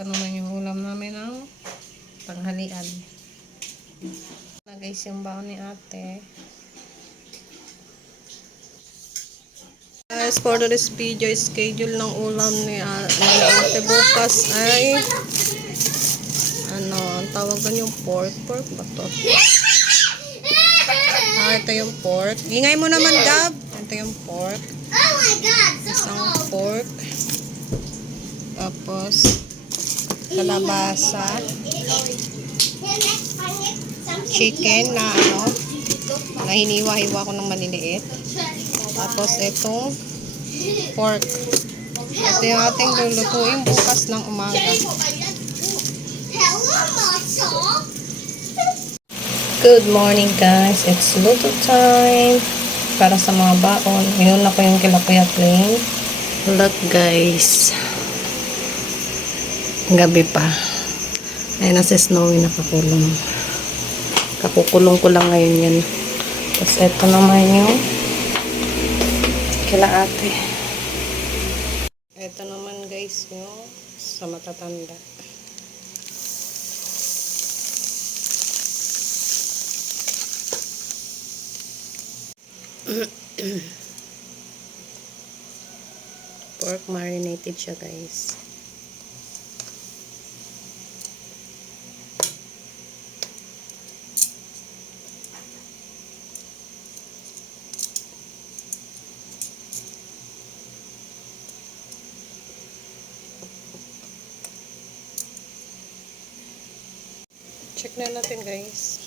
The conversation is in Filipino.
Ito naman yung ulam namin ng tanghalian. Na guys yung baon ni ate. Guys, for this video, schedule ng ulam ni uh, nila ate bukas ay ano, ang tawag doon yung pork. Pork ba to? Ah, ito yung pork. Ingay mo naman, Gab. Ito yung pork. Oh my god, so Isang pork. Tapos, kalabasa. Chicken na ano, na hiniwa-hiwa ko ng maliliit. Tapos, itong pork. Ito yung ating lulutuin bukas ng umaga. Good morning guys. It's luto time. Para sa mga baon. Ngayon ako yung kila Kuya Clean. Look guys. Gabi pa. Ayun na si Snowy nakakulong. Kakukulong ko lang ngayon yan. Tapos eto naman yung kila ate. Eto naman guys yung sa matatanda. Pork marinated siya guys. Check na natin guys.